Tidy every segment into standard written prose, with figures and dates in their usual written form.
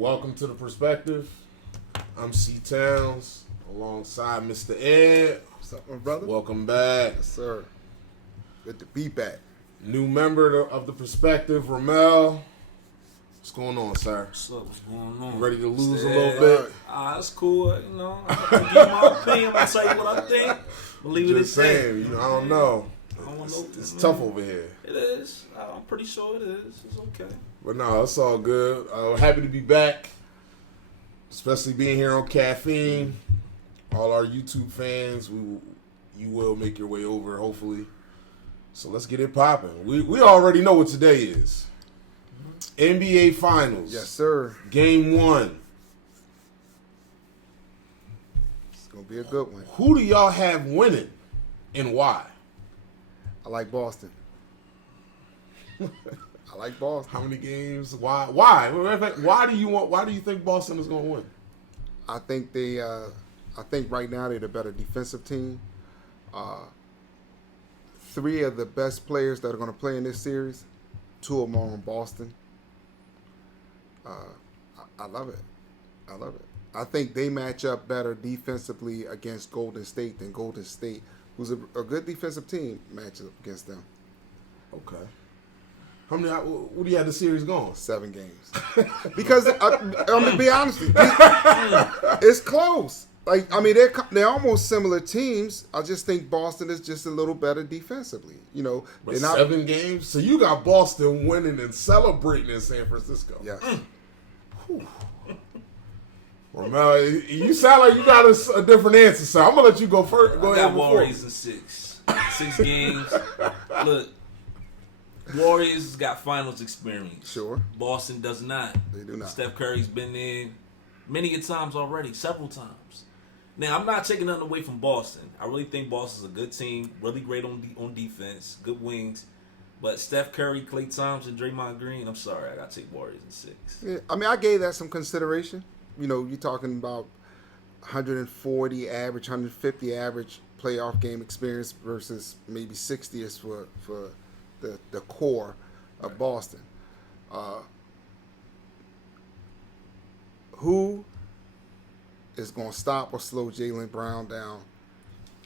Welcome to the Perspective. I'm C Towns alongside Mr. Ed. What's up, my brother? Welcome back. Yes, sir. Good to be back. New member of the Perspective, Ramel. What's going on, sir? What's up? What's going on? Ready to lose a little bit? That's cool. You know, I give my opinion. I'll tell you what I think. Believe it Just is. saying, I don't know. It's tough over here. It is. I'm pretty sure it is. It's okay. But no, it's all good. Happy to be back, especially being here on Caffeine. All our YouTube fans, you will make your way over, hopefully. So let's get it popping. We already know what today is. NBA Finals. Yes, sir. Game 1. It's going to be a good one. Who do y'all have winning and why? I like Boston. I like Boston. How many games? Why? Why do you think Boston is going to win? I think right now they're the better defensive team. 3 of the best players that are going to play in this series, 2 of them are on Boston. I love it. I love it. I think they match up better defensively against Golden State than Golden State, who's a good defensive team, matches up against them. Okay. What do you have the series going? 7 games. Because I'm gonna be honest with you, it's close. They're almost similar teams. I just think Boston is just a little better defensively. But 7 games? So you got Boston winning and celebrating in San Francisco. Yes. Ramel, you sound like you got a different answer, so I'm gonna let you go first. Go I ahead. got Warriors in 6. 6 games. Look, Warriors got finals experience. Sure. Boston does not. They do not. Steph Curry's been there many a times already, several times. Now, I'm not taking nothing away from Boston. I really think Boston's a good team, really great on defense, good wings. But Steph Curry, Klay Thompson, Draymond Green, I'm sorry, I got to take Warriors in 6. Yeah, I gave that some consideration. You're talking about 140 average, 150 average playoff game experience versus maybe 60 is for the core of Boston. Who is going to stop or slow Jaylon Brown down?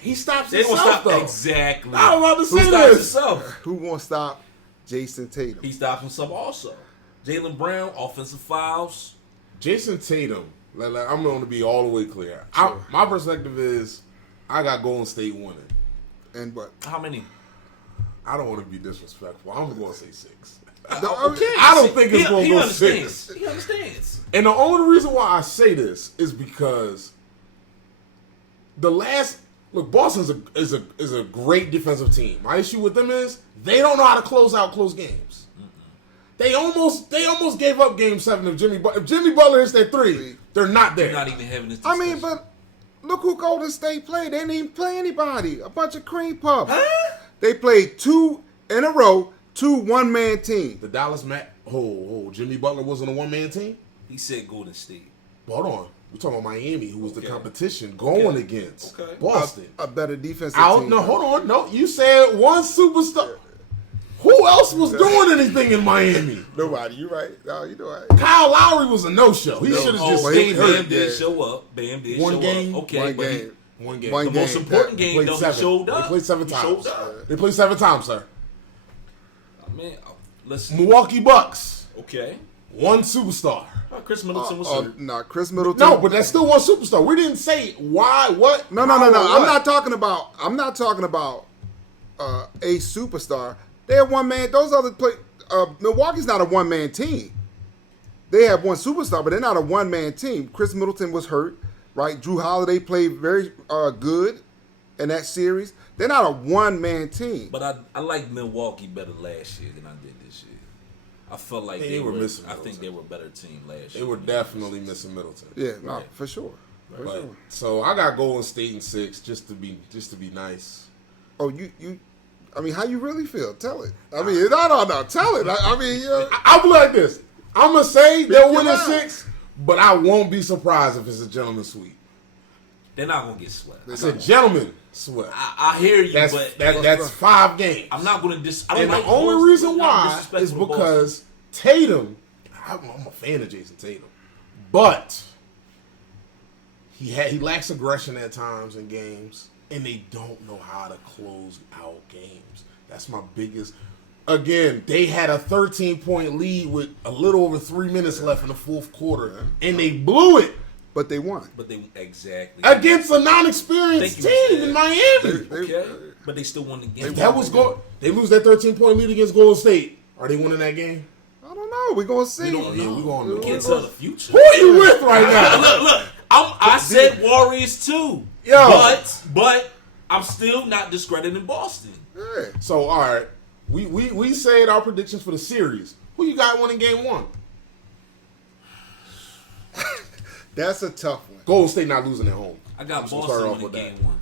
He stops They don't himself, stop though. exactly. I was about to Who say stops this. himself? Who won't stop Jason Tatum? He stops himself also. Jaylen Brown, offensive fouls. Jason Tatum, I'm going to be all the way clear. Sure. My perspective is I got Golden State winning. And what? How many? I don't want to be disrespectful. I'm going to say 6. Okay. I don't think it's going to go 6. He understands. And the only reason why I say this is because Boston is a great defensive team. My issue with them is they don't know how to close out close games. They almost gave up Game 7 if Jimmy Butler hits that 3. They're not there. They're not even having this discussion. But look who Golden State played. They didn't even play anybody. A bunch of cream puffs. Huh? They played 2 in a row, 2 one-man teams. The Dallas Jimmy Butler wasn't a one-man team? He said Golden State. Hold on. We're talking about Miami, who was the competition going against Boston. A better defensive team. No, hold on. No, you said one superstar. Who else was doing anything in Miami? Nobody. You right. No, you know right. Kyle Lowry was a no-show. He should have just stayed Bam hurt. did show up. Bam did show One game? up. Okay, One but game. One game. One the most game. important They game, played though, he 7. showed up. They played 7 He times. showed up. They played 7 times, sir. I mean, listen. Milwaukee Bucks. Okay. One superstar. Chris Middleton was hurt. No, Chris Middleton. No, but that's still one superstar. We didn't say why, what. No. how, or I'm what. not talking about a superstar. They're one man. Those other play. Milwaukee's not a one man team. They have one superstar, but they're not a one man team. Chris Middleton was hurt, right? Drew Holiday played very good in that series. They're not a one man team. But I like Milwaukee better last year than I did this year. I felt like they were missing. I think they were a better team last year. They were definitely missing Middleton. Yeah, no, for sure. So I got Golden State in 6 just to be nice. Oh, you. I mean, how you really feel? Tell it. I mean, no. Tell it. I'll be like this. I'm gonna say they'll win in mind. 6, but I won't be surprised if it's a gentleman's sweep. They're not gonna get swept. It's a gentleman swept. I hear you, but That's 5 games. I'm not gonna I don't And like the only reason why is disrespectful to because Tatum. I'm a fan of Jason Tatum, But he lacks aggression at times in games, and they don't know how to close out games. That's my biggest. Again, they had a 13-point lead with a little over 3 minutes left in the fourth quarter, and they blew it. But they won. Exactly against a non-experienced team in Miami. Okay, but they still won the game. They lose that 13-point lead against Golden State. Are they winning that game? I don't know. We're gonna see. We can't tell the future. Who are you with right now? Look. I said Warriors too. Yo. But I'm still not discrediting Boston. Yeah. So all right, we said our predictions for the series. Who you got winning game one? That's a tough one. Golden State not losing at home. I got Boston winning game one.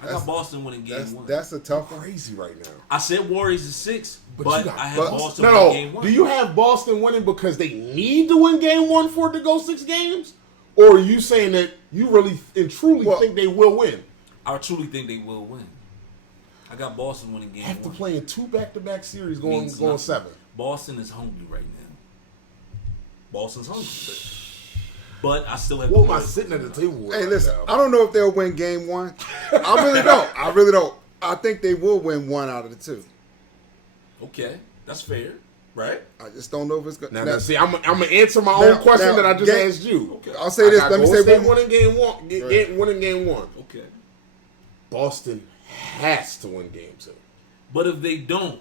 I got Boston winning game one. That's a tough one. Crazy right now. I said Warriors is 6, but I have Boston winning game one. Do you have Boston winning because they need to win game one for it to go 6 games? Or are you saying that you really and truly think they will win? I truly think they will win. I got Boston winning game one. After playing 2 back-to-back series going 7. Boston is hungry right now. Boston's hungry. But I still have. What am I sitting at the table with? Hey, listen, I don't know if they'll win game one. I really don't. I think they will win 1 out of the 2. Okay, that's fair, right? I just don't know if it's good. Now, see, I'm gonna answer my own question that I just asked you. Okay. I'll say this. Let me say one. Winning game one. Winning game one. Okay. Boston has to win game 2. But if they don't,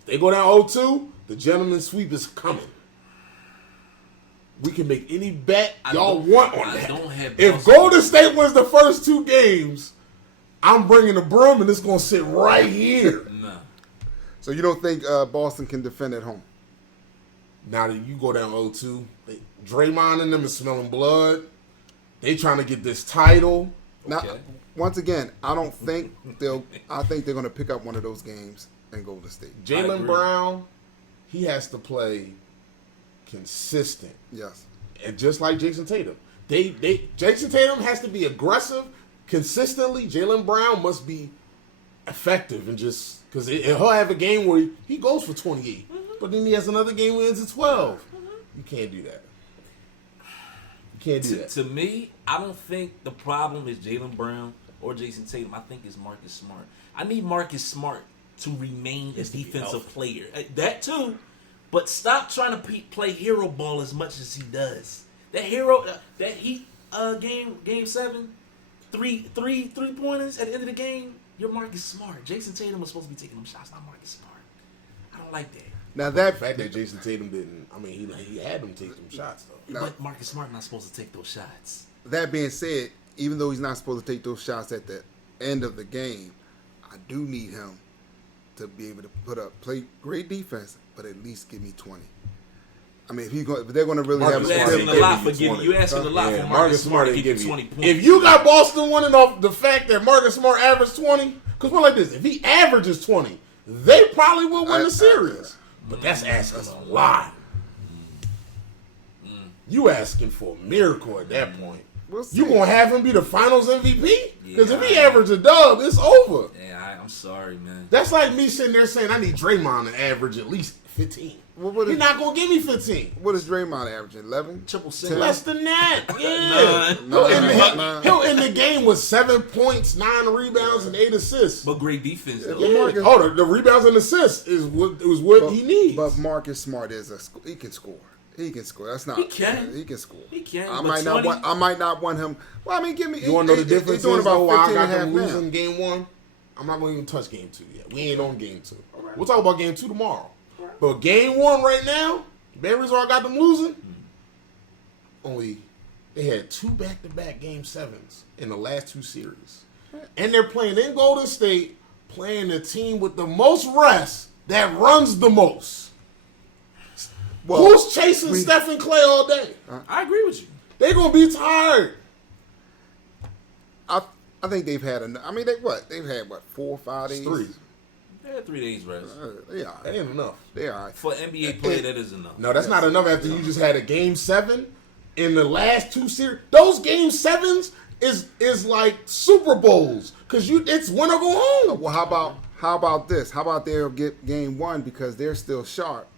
if they go down 0-2, the gentleman's sweep is coming. We can make any bet y'all want on that. If Golden State wins the first 2 games, I'm bringing the broom and it's going to sit right here. Nah. So you don't think Boston can defend at home? Now that you go down 0-2, Draymond and them is smelling blood. They trying to get this title. Now, once again, I think they're going to pick up one of those games in Golden State. Jaylon Brown, he has to play consistent. Yes. And just like Jason Tatum. Jason Tatum has to be aggressive consistently. Jaylon Brown must be effective and just because he'll have a game where he goes for 28, but then he has another game where he ends at 12. You can't do that. You can't do that. To me, I don't think the problem is Jaylon Brown or Jason Tatum. I think it's Marcus Smart. I need Marcus Smart to remain a defensive player. That too. But stop trying to play hero ball as much as he does. That hero, game 7, three pointers at the end of the game. You're Marcus Smart. Jason Tatum was supposed to be taking them shots, not Marcus Smart. I don't like that. Now the fact that Jason Tatum didn't, I mean, he had them take them shots though. But Marcus Smart not supposed to take those shots. That being said, even though he's not supposed to take those shots at the end of the game, I do need him to be able to play great defense, but at least give me 20. I mean, if they're going to really have you asking a lot for Marcus Smart to give you 20 points. If you got Boston winning off the fact that Marcus Smart averaged 20, because we're like this, if he averages 20, they probably will win the series. But that's asking a lot. You asking for a miracle at that point. We'll see. You gonna have him be the Finals MVP? Because if he averages a dub, it's over. Yeah, I'm sorry, man. That's like me sitting there saying I need Draymond to average at least 15. He's not gonna give me 15. What is Draymond averaging? 11? Triple single. Less than that. Yeah. He'll end the game with 7 points, 9 rebounds, and 8 assists. But great defense, though. Yeah. The rebounds and assists is what he needs. But Marcus Smart he can score. He can score. That's not. He can. He can score. He can. I might not want him. Well, I mean, give me. You want to know the difference? He's doing about 15 I got and a half them losing now. game 1. I'm not going to even touch game 2 yet. We ain't on game 2. Right. We'll talk about game 2 tomorrow. Right. But game 1 right now, the main reason why I got them losing, they had 2 back-to-back game 7s in the last 2 series. And they're playing in Golden State, playing the team with the most rest that runs the most. Well, who's chasing Steph and Klay all day? I agree with you. They're going to be tired. I think they've had enough. I mean, they've had 4 or 5 days? 3. They had 3 days rest. Yeah, that ain't enough. They all right. For an NBA player, that is enough. No, that's not enough after you just had a game 7 in the last 2 series. Those game 7s is like Super Bowls because it's win or go home. Well, how about this? How about they'll get game 1 because they're still sharp,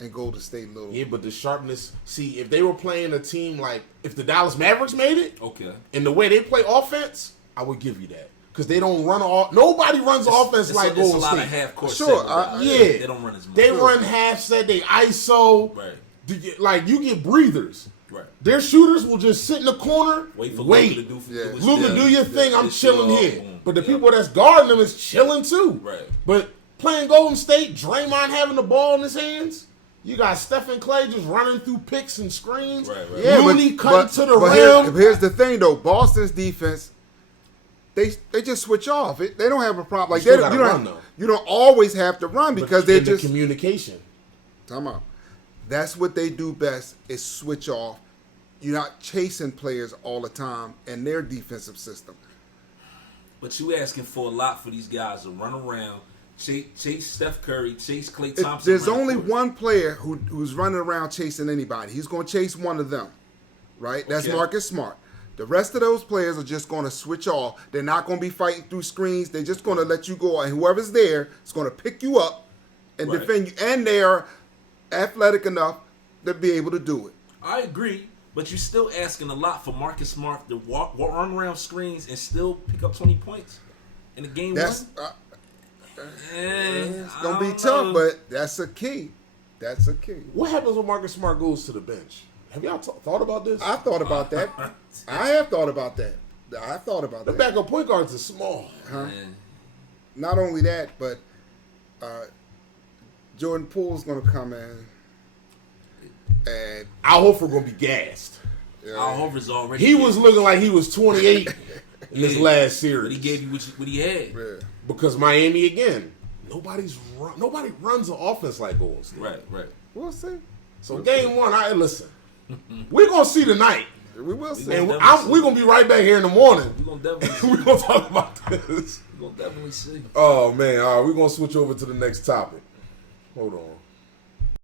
and Golden State a little. Yeah, but the sharpness. See, if they were playing a team like if the Dallas Mavericks made it, Okay. and the way they play offense, I would give you that because they don't run all. Nobody runs offense like Golden It's a lot State. of half court. Sure, Yeah, they don't run as much. They run half set. They ISO. Right. Like you get breathers. Right. Their shooters will just sit in the corner. Wait for Luka to do. Yeah. Luka, do your thing. I'm It's chilling all here. boom. But the people that's guarding them is chilling too. Right. But playing Golden State, Draymond having the ball in his hands. You got Steph and Klay just running through picks and screens. Right. Yeah, Looney cutting to the rim. Here's the thing, though. Boston's defense, they just switch off. They don't have a problem. Like You still gotta run, though. you don't always have to run because they're in the just communication. Time out. That's what they do best is switch off. You're not chasing players all the time in their defensive system. But you asking for a lot for these guys to run around, chase Steph Curry, chase Klay Thompson. There's only one player who's running around chasing anybody. He's going to chase one of them, right? That's Okay. Marcus Smart. The rest of those players are just going to switch off. They're not going to be fighting through screens. They're just going to let you go, and whoever's there is going to pick you up and Right. defend you. And they are athletic enough to be able to do it. I agree, but you're still asking a lot for Marcus Smart to run around screens and still pick up 20 points in the game. That's It's going to be tough, but that's a key. That's a key. What happens when Marcus Smart goes to the bench? Have y'all thought about this? I thought about that. I have thought about that. I thought about The that. backup point guards are small. Not only that, but Jordan Poole's going to come in, and Al Horford gonna be gassed. Al Horford's already. He was looking like he was 28 in this last series. But he gave you what he had. yeah. Because Miami again, nobody runs an offense like Golden State. Right. We'll see. So game one, listen. We're gonna see tonight, We will see. and we're gonna be right back here in the morning. We're gonna definitely. We're gonna talk about this. We're gonna definitely see. Oh man, all right, we're gonna switch over to the next topic. Hold on.